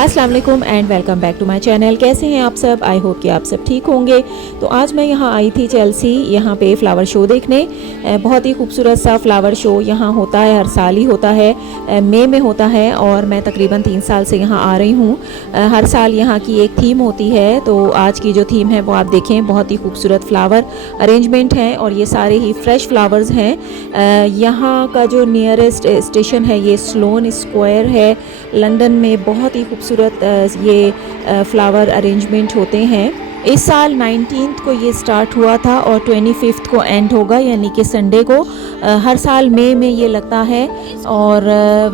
अस्सलाम वालेकुम and welcome back to my channel. कैसे हैं आप सब? आई होप कि आप सब ठीक होंगे। तो आज मैं यहाँ आई थी चेल्सी, यहाँ पे फ्लावर शो देखने। बहुत ही खूबसूरत सा फ्लावर शो यहाँ होता है, हर साल ही होता है, मई में होता है और मैं तकरीबन 3 साल से यहाँ आ रही हूँ। हर साल यहाँ की एक थीम होती है, तो आज की जो थीम है वो आप देखें, बहुत ही खूबसूरत फ्लावर अरेंजमेंट है और ये सारे ही फ्रेश फ्लावर्स हैं। यहाँ का जो नियरेस्ट स्टेशन है ये स्लोन स्क्वायर है। लंदन में बहुत ही खूबसूरत ये फ्लावर अरेंजमेंट होते हैं। इस साल 19 को ये स्टार्ट हुआ था और 25 को एंड होगा, यानी कि संडे को। हर साल मई में ये लगता है और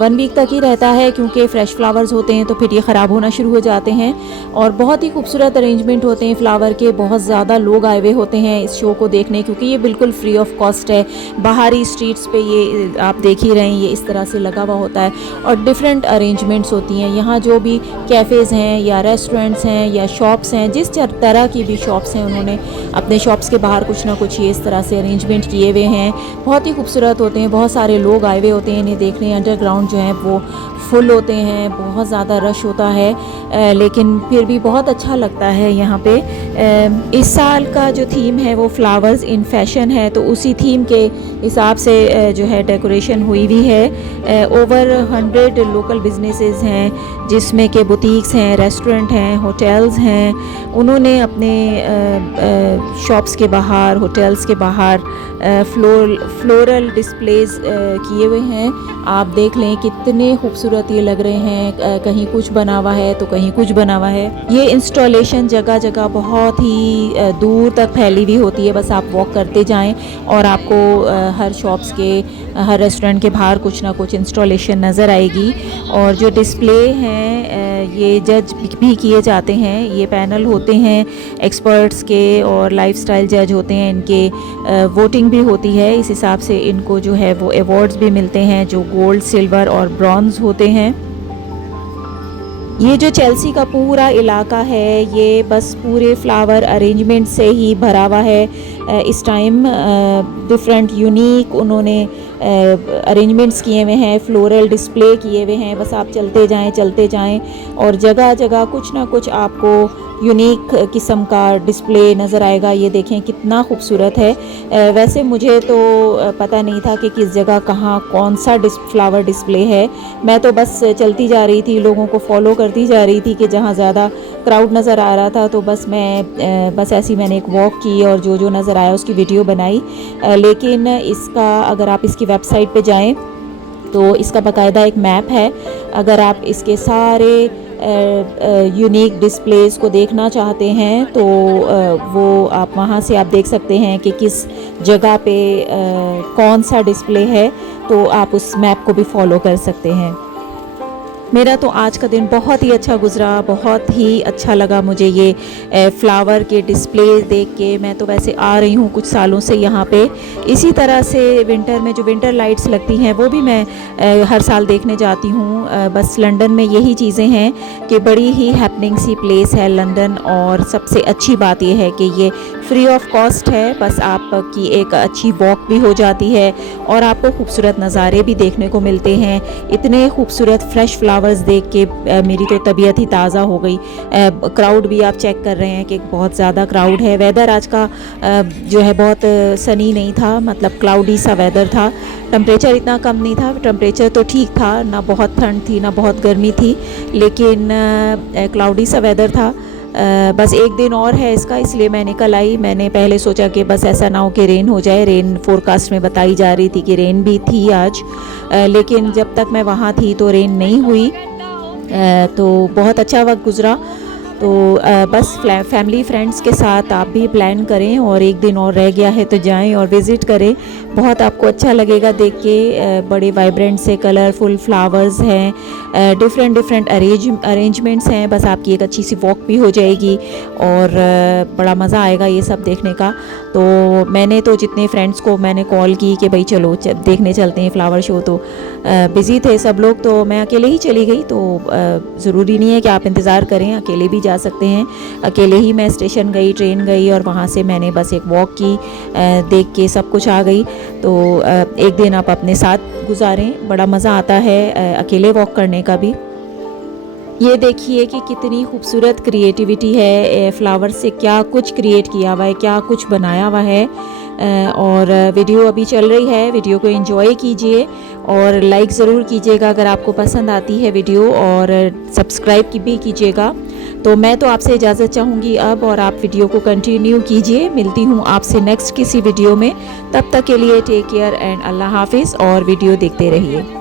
1 वीक तक ही रहता है, क्योंकि फ़्रेश फ्लावर्स होते हैं तो फिर ये ख़राब होना शुरू हो जाते हैं। और बहुत ही खूबसूरत अरेंजमेंट होते हैं फ्लावर के। बहुत ज़्यादा लोग आए हुए होते हैं इस शो को देखने, क्योंकि ये बिल्कुल फ्री ऑफ कॉस्ट है। बाहरी स्ट्रीट्स पे ये आप देख ही रहे हैं, ये इस तरह से लगा हुआ होता है और डिफरेंट अरेंजमेंट्स होती हैं। यहाँ जो भी कैफ़ेज़ हैं या रेस्टोरेंट्स हैं या शॉप्स हैं, जिस तरह की भी शॉप्स हैं, उन्होंने अपने शॉप्स के बाहर कुछ ना कुछ ये इस तरह से अरेंजमेंट किए हुए हैं। बहुत ही खूबसूरत होते हैं। बहुत सारे लोग आए हुए होते हैं इन्हें देखने। अंडरग्राउंड जो है वो फुल होते हैं, बहुत ज़्यादा रश होता है, लेकिन फिर भी बहुत अच्छा लगता है यहाँ पे। इस साल का जो थीम है वो फ्लावर्स इन फैशन है, तो उसी थीम के हिसाब से जो है डेकोरेशन हुई हुई है। ओवर 100 लोकल बिजनेसेस हैं, जिसमें के बुटीक्स हैं, रेस्टोरेंट हैं, होटल्स हैं। उन्होंने अपने शॉप्स के बाहर, होटल्स के बाहर फ्लोरल डिस्प्लेज किए हुए हैं। आप देख लें कितने खूबसूरत ये लग रहे हैं। कहीं कुछ बना हुआ है तो कहीं कुछ बना हुआ है। ये इंस्टॉलेशन जगह जगह बहुत ही दूर तक फैली हुई होती है। बस आप वॉक करते जाएं और आपको हर शॉप्स के, हर रेस्टोरेंट के बाहर कुछ ना कुछ इंस्टॉलेशन नज़र आएगी। और जो डिस्प्ले हैं ये जज भी किए जाते हैं। ये पैनल होते हैं एक्सपर्ट्स के और लाइफस्टाइल जज होते हैं। इनके वोटिंग भी होती है, इस हिसाब से इनको जो है वो अवार्ड्स भी मिलते हैं, जो गोल्ड, सिल्वर और ब्रॉन्ज़ होते हैं। ये जो चेल्सी का पूरा इलाका है ये बस पूरे फ्लावर अरेंजमेंट से ही भरा हुआ है। इस टाइम डिफरेंट यूनिक उन्होंने अरेंजमेंट्स किए हुए हैं, फ्लोरल डिस्प्ले किए हुए हैं। बस आप चलते जाएं और जगह जगह कुछ ना कुछ आपको यूनिक किस्म का डिस्प्ले नज़र आएगा। ये देखें कितना खूबसूरत है। वैसे मुझे तो पता नहीं था कि किस जगह कहाँ कौन सा फ्लावर डिस्प्ले है। मैं तो बस चलती जा रही थी, लोगों को फॉलो करती जा रही थी कि जहाँ ज़्यादा क्राउड नज़र आ रहा था तो बस ऐसी मैंने एक वॉक की और जो जो नज़र आया उसकी वीडियो बनाई। लेकिन इसका अगर आप इसकी वेबसाइट पे जाएं तो इसका बाकायदा एक मैप है। अगर आप इसके सारे यूनिक डिस्प्लेस को देखना चाहते हैं तो वो आप वहाँ से आप देख सकते हैं कि किस जगह पे कौन सा डिस्प्ले है, तो आप उस मैप को भी फॉलो कर सकते हैं। मेरा तो आज का दिन बहुत ही अच्छा गुजरा, बहुत ही अच्छा लगा मुझे ये फ्लावर के डिस्प्ले देख के। मैं तो वैसे आ रही हूँ कुछ सालों से यहाँ पे। इसी तरह से विंटर में जो विंटर लाइट्स लगती हैं वो भी मैं हर साल देखने जाती हूँ। बस लंदन में यही चीज़ें हैं कि बड़ी ही हैपनिंग सी प्लेस है लंदन। और सबसे अच्छी बात यह है कि ये फ्री ऑफ कॉस्ट है। बस आपकी एक अच्छी वॉक भी हो जाती है और आपको खूबसूरत नज़ारे भी देखने को मिलते हैं। इतने खूबसूरत फ्रेश फ्लावर्स देख के मेरी तो तबीयत ही ताज़ा हो गई। क्राउड भी आप चेक कर रहे हैं कि बहुत ज़्यादा क्राउड है। वेदर आज का जो है बहुत सनी नहीं था, मतलब क्लाउडी सा वेदर था। टेम्परेचर इतना कम नहीं था, टेम्परेचर तो ठीक था, ना बहुत ठंड थी ना बहुत गर्मी थी, लेकिन क्लाउडी सा वेदर था। बस एक दिन और है इसका, इसलिए मैं निकल आई। मैंने पहले सोचा कि बस ऐसा ना हो कि रेन हो जाए। रेन फोरकास्ट में बताई जा रही थी कि रेन भी थी आज, लेकिन जब तक मैं वहाँ थी तो रेन नहीं हुई। तो बहुत अच्छा वक्त गुजरा। तो बस फैमिली फ्रेंड्स के साथ आप भी प्लान करें और एक दिन और रह गया है तो जाएं और विज़िट करें। बहुत आपको अच्छा लगेगा देख के। बड़े वाइब्रेंट से कलरफुल फ्लावर्स हैं, डिफरेंट अरेंजमेंट्स हैं। बस आपकी एक अच्छी सी वॉक भी हो जाएगी और बड़ा मज़ा आएगा ये सब देखने का। तो मैंने तो जितने फ्रेंड्स को मैंने कॉल की कि भाई चलो देखने चलते हैं फ्लावर शो, तो बिज़ी थे सब लोग, तो मैं अकेले ही चली गई। तो ज़रूरी नहीं है कि आप इंतज़ार करें, अकेले भी जा सकते हैं। अकेले ही मैं स्टेशन गई, ट्रेन गई और वहाँ से मैंने बस एक वॉक की, देख के सब कुछ आ गई। तो एक दिन आप अपने साथ गुजारें, बड़ा मज़ा आता है अकेले वॉक करने का भी। ये देखिए कि कितनी खूबसूरत क्रिएटिविटी है, फ्लावर से क्या कुछ क्रिएट किया हुआ है, क्या कुछ बनाया हुआ है। और वीडियो अभी चल रही है, वीडियो को एंजॉय कीजिए और लाइक ज़रूर कीजिएगा अगर आपको पसंद आती है वीडियो, और सब्सक्राइब भी कीजिएगा। तो मैं तो आपसे इजाज़त चाहूँगी अब, और आप वीडियो को कंटिन्यू कीजिए। मिलती हूँ आपसे नेक्स्ट किसी वीडियो में, तब तक के लिए टेक केयर एंड अल्लाह हाफिज़, और वीडियो देखते रहिए।